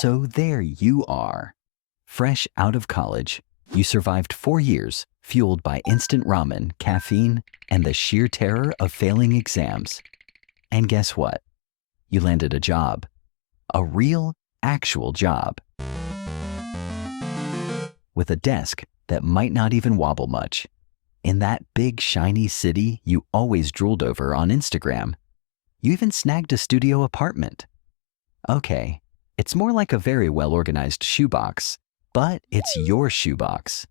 So there you are. Fresh out of college, you survived 4 years, fueled by instant ramen, caffeine, and the sheer terror of failing exams. And guess what? You landed a job. A real, actual job. With a desk that might not even wobble much. In that big, shiny city you always drooled over on Instagram. You even snagged a studio apartment. Okay, it's more like a very well-organized shoebox, but it's your shoebox.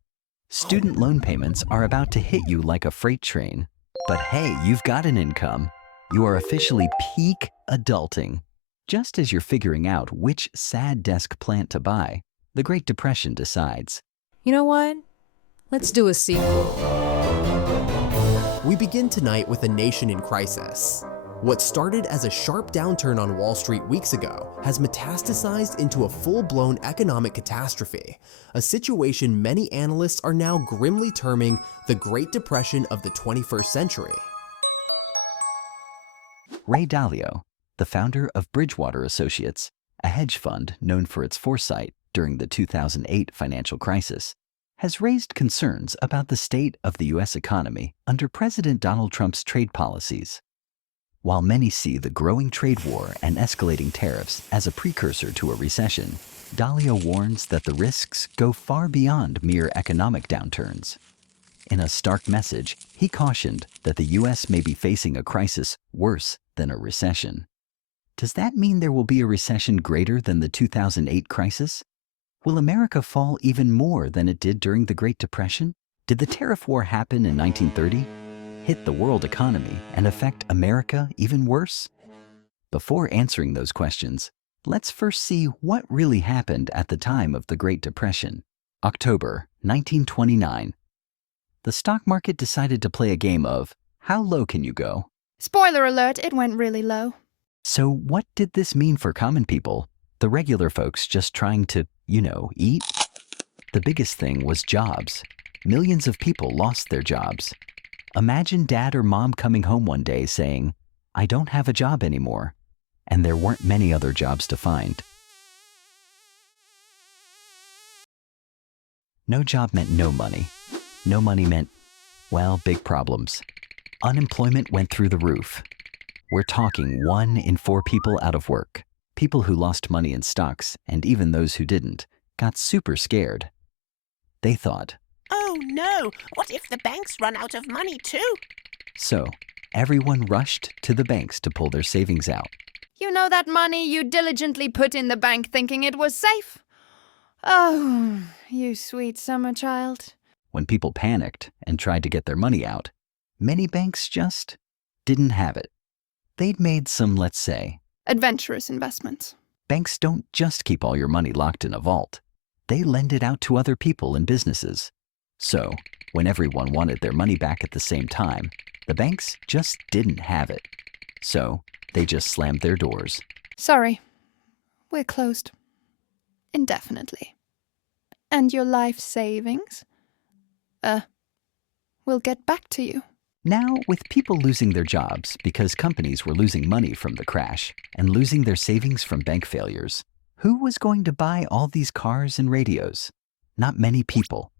Student loan payments are about to hit you like a freight train. But hey, you've got an income. You are officially peak adulting. Just as you're figuring out which sad desk plant to buy, the Great Depression decides. You know what? Let's do a sequel. We begin tonight with a nation in crisis. What started as a sharp downturn on Wall Street weeks ago has metastasized into a full-blown economic catastrophe, a situation many analysts are now grimly terming the Great Depression of the 21st century. Ray Dalio, the founder of Bridgewater Associates, a hedge fund known for its foresight during the 2008 financial crisis, has raised concerns about the state of the U.S. economy under President Donald Trump's trade policies. While many see the growing trade war and escalating tariffs as a precursor to a recession, Dalio warns that the risks go far beyond mere economic downturns. In a stark message, he cautioned that the U.S. may be facing a crisis worse than a recession. Does that mean there will be a recession greater than the 2008 crisis? Will America fall even more than it did during the Great Depression? Did the tariff war happen in 1930? Hit the world economy and affect America even worse? Before answering those questions, let's first see what really happened at the time of the Great Depression. October 1929. The stock market decided to play a game of how low can you go? Spoiler alert, it went really low. So what did this mean for common people, the regular folks just trying to, eat? The biggest thing was jobs. Millions of people lost their jobs. Imagine dad or mom coming home one day saying, "I don't have a job anymore," and there weren't many other jobs to find. No job meant no money. No money meant, well, big problems. Unemployment went through the roof. We're talking 1 in 4 people out of work. People who lost money in stocks, and even those who didn't, got super scared. They thought, "Oh no, what if the banks run out of money too?" So everyone rushed to the banks to pull their savings out. You know that money you diligently put in the bank thinking it was safe? Oh, you sweet summer child. When people panicked and tried to get their money out, many banks just didn't have it. They'd made some, let's say, Adventurous investments. banks don't just keep all your money locked in a vault. They lend it out to other people and businesses. So, when everyone wanted their money back at the same time, the banks just didn't have it. So, they just slammed their doors. Sorry, we're closed. Indefinitely. And your life savings? We'll get back to you. Now, with people losing their jobs because companies were losing money from the crash and losing their savings from bank failures, who was going to buy all these cars and radios? Not many people.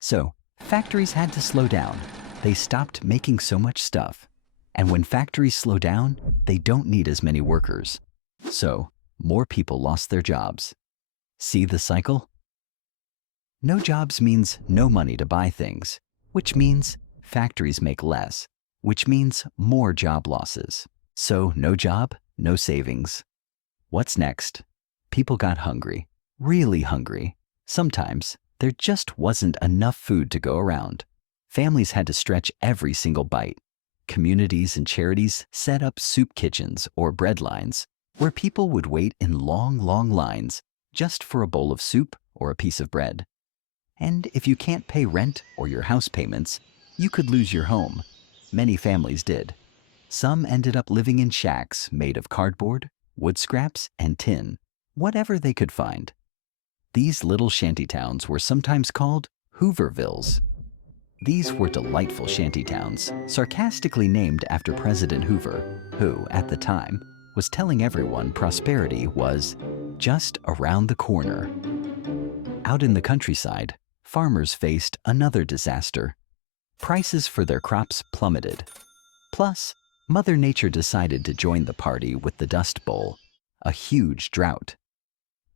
So, factories had to slow down. They stopped making so much stuff. And when factories slow down, they don't need as many workers. So, more people lost their jobs. See the cycle? No jobs means no money to buy things, which means factories make less, which means more job losses. So, no job, no savings. What's next? People got hungry, really hungry. Sometimes, there just wasn't enough food to go around. Families had to stretch every single bite. Communities and charities set up soup kitchens or bread lines where people would wait in long, long lines just for a bowl of soup or a piece of bread. And if you can't pay rent or your house payments, you could lose your home. Many families did. Some ended up living in shacks made of cardboard, wood scraps, and tin, whatever they could find. These little shantytowns were sometimes called Hoovervilles. These were delightful shantytowns, sarcastically named after President Hoover, who, at the time, was telling everyone prosperity was just around the corner. Out in the countryside, farmers faced another disaster. Prices for their crops plummeted. Plus, Mother Nature decided to join the party with the Dust Bowl, a huge drought.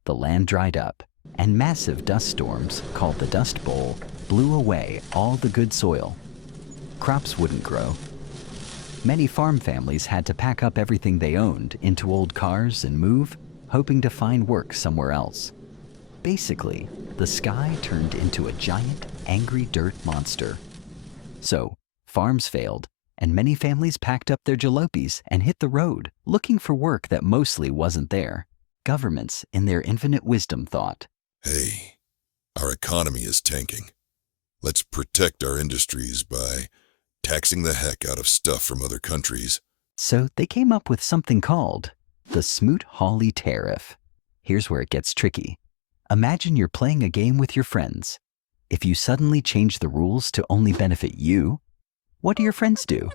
The land dried up, and massive dust storms, called the Dust Bowl, blew away all the good soil. Crops wouldn't grow. Many farm families had to pack up everything they owned into old cars and move, hoping to find work somewhere else. Basically, the sky turned into a giant, angry dirt monster. So, farms failed, and many families packed up their jalopies and hit the road, looking for work that mostly wasn't there. Governments, in their infinite wisdom, thought, Hey, our economy is tanking. Let's protect our industries by taxing the heck out of stuff from other countries. So they came up with something called the Smoot-Hawley Tariff. Here's where it gets tricky. Imagine you're playing a game with your friends. If you suddenly change the rules to only benefit you, what do your friends do?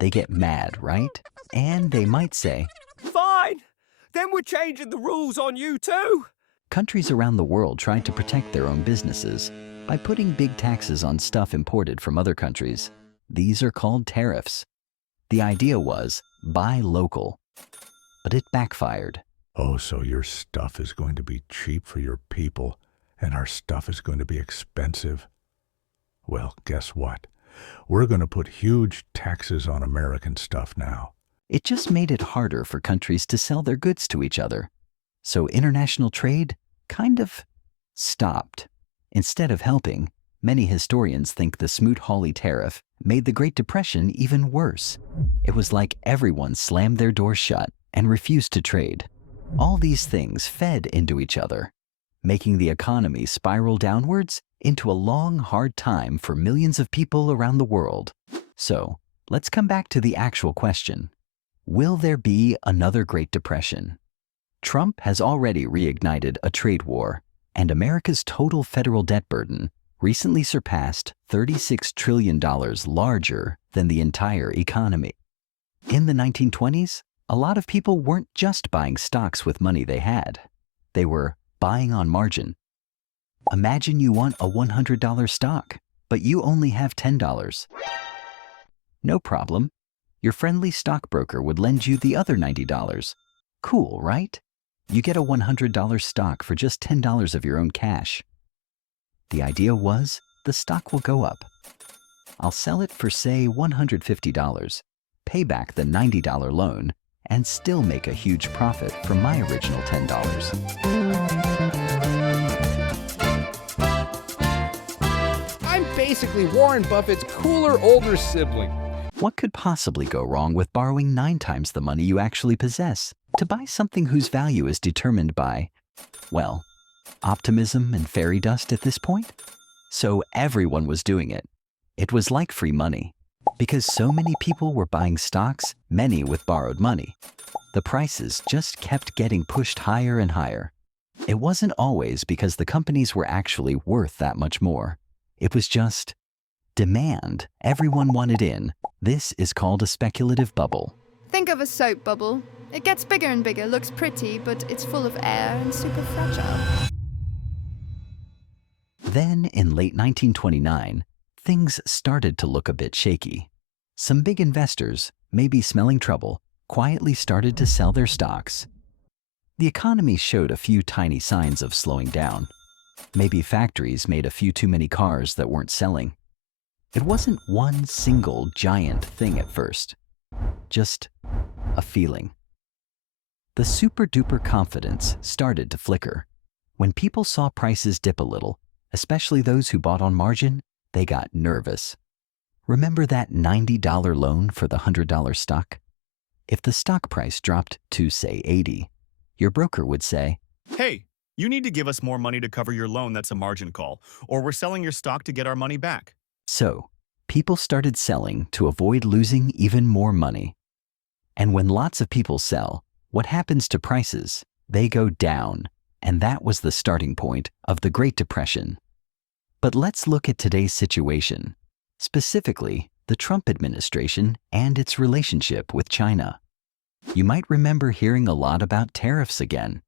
They get mad, right? And they might say, Fine! Then we're changing the rules on you too! countries around the world tried to protect their own businesses by putting big taxes on stuff imported from other countries. These are called tariffs. The idea was buy local, but it backfired. Oh, so your stuff is going to be cheap for your people, and our stuff is going to be expensive? Well, guess what? We're going to put huge taxes on American stuff now. It just made it harder for countries to sell their goods to each other. So international trade kind of stopped. Instead of helping, many historians think the Smoot-Hawley Tariff made the Great Depression even worse. It was like everyone slammed their doors shut and refused to trade. All these things fed into each other, making the economy spiral downwards into a long, hard time for millions of people around the world. So, let's come back to the actual question. Will there be another Great Depression? Trump has already reignited a trade war, and America's total federal debt burden recently surpassed $36 trillion larger than the entire economy. In the 1920s, a lot of people weren't just buying stocks with money they had. They were buying on margin. Imagine you want a $100 stock, but you only have $10. No problem. Your friendly stockbroker would lend you the other $90. Cool, right? You get a $100 stock for just $10 of your own cash. The idea was the stock will go up. I'll sell it for, say, $150, pay back the $90 loan, and still make a huge profit from my original $10. I'm basically Warren Buffett's cooler older sibling. What could possibly go wrong with borrowing 9 times the money you actually possess to buy something whose value is determined by, well, optimism and fairy dust at this point? So everyone was doing it. It was like free money. Because so many people were buying stocks, many with borrowed money, the prices just kept getting pushed higher and higher. It wasn't always because the companies were actually worth that much more. It was just demand. Everyone wanted in. This is called a speculative bubble. Think of a soap bubble. It gets bigger and bigger, looks pretty, but it's full of air and super fragile. Then, in late 1929, things started to look a bit shaky. Some big investors, maybe smelling trouble, quietly started to sell their stocks. The economy showed a few tiny signs of slowing down. Maybe factories made a few too many cars that weren't selling. It wasn't one single giant thing at first, just a feeling. The super-duper confidence started to flicker. When people saw prices dip a little, especially those who bought on margin, they got nervous. Remember that $90 loan for the $100 stock? If the stock price dropped to, say, $80, your broker would say, Hey, you need to give us more money to cover your loan that's a margin call, or we're selling your stock to get our money back. So, people started selling to avoid losing even more money. And when lots of people sell, what happens to prices? They go down, and that was the starting point of the Great Depression. But let's look at today's situation, specifically the Trump administration and its relationship with China. You might remember hearing a lot about tariffs again.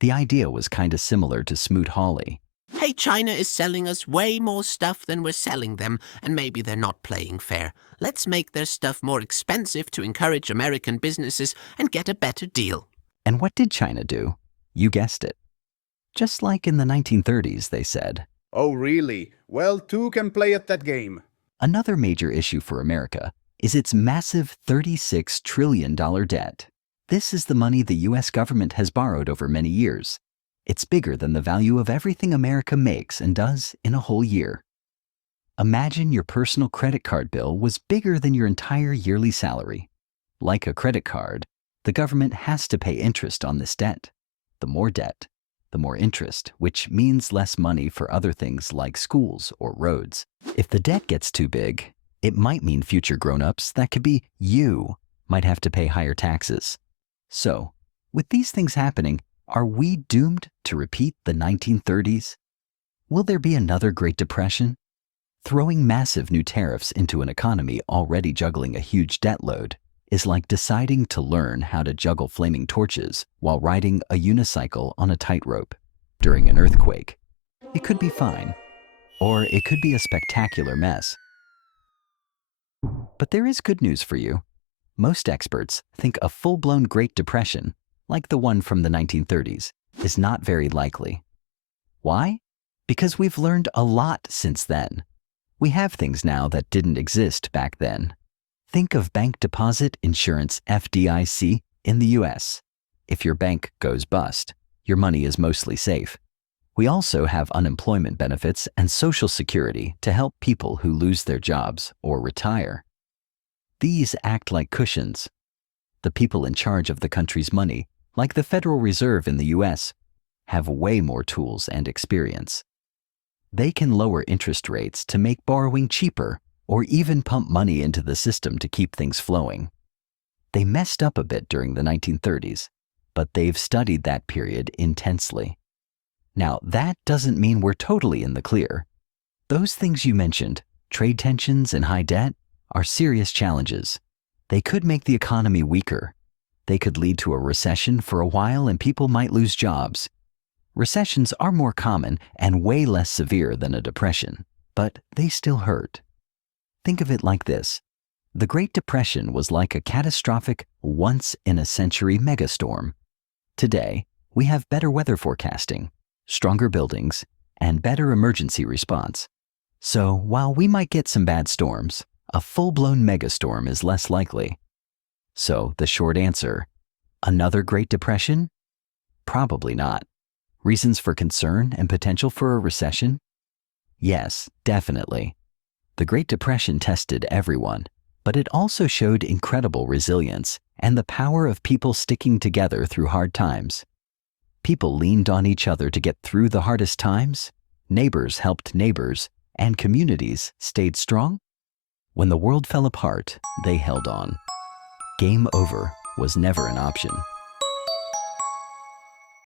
The idea was kind of similar to Smoot-Hawley. Hey, China is selling us way more stuff than we're selling them, and maybe they're not playing fair. Let's make their stuff more expensive to encourage American businesses and get a better deal. And what did China do? You guessed it. Just like in the 1930s, they said. Oh, really? Well, two can play at that game. Another major issue for America is its massive $36 trillion debt. This is the money the U.S. government has borrowed over many years. It's bigger than the value of everything America makes and does in a whole year. Imagine your personal credit card bill was bigger than your entire yearly salary. Like a credit card, the government has to pay interest on this debt. The more debt, the more interest, which means less money for other things like schools or roads. If the debt gets too big, it might mean future grown-ups, that could be you, might have to pay higher taxes. So, with these things happening, are we doomed to repeat the 1930s? Will there be another Great Depression? Throwing massive new tariffs into an economy already juggling a huge debt load is like deciding to learn how to juggle flaming torches while riding a unicycle on a tightrope during an earthquake. It could be fine, or it could be a spectacular mess. But there is good news for you. Most experts think a full-blown Great Depression, like the one from the 1930s, is not very likely. Why? Because we've learned a lot since then. We have things now that didn't exist back then. Think of bank deposit insurance (FDIC) in the US. If your bank goes bust, your money is mostly safe. We also have unemployment benefits and Social Security to help people who lose their jobs or retire. These act like cushions. The people in charge of the country's money, like the Federal Reserve in the US, have way more tools and experience. They can lower interest rates to make borrowing cheaper or even pump money into the system to keep things flowing. They messed up a bit during the 1930s, but they've studied that period intensely. Now, that doesn't mean we're totally in the clear. Those things you mentioned, trade tensions and high debt, are serious challenges. They could make the economy weaker. They could lead to a recession for a while and people might lose jobs. Recessions are more common and way less severe than a depression, but they still hurt. Think of it like this. The Great Depression was like a catastrophic, once-in-a-century megastorm. Today, we have better weather forecasting, stronger buildings, and better emergency response. So while we might get some bad storms, a full-blown megastorm is less likely. So the short answer, another Great Depression? Probably not. Reasons for concern and potential for a recession? Yes, definitely. The Great Depression tested everyone, but it also showed incredible resilience and the power of people sticking together through hard times. People leaned on each other to get through the hardest times, neighbors helped neighbors, and communities stayed strong. When the world fell apart, they held on. Game over was never an option.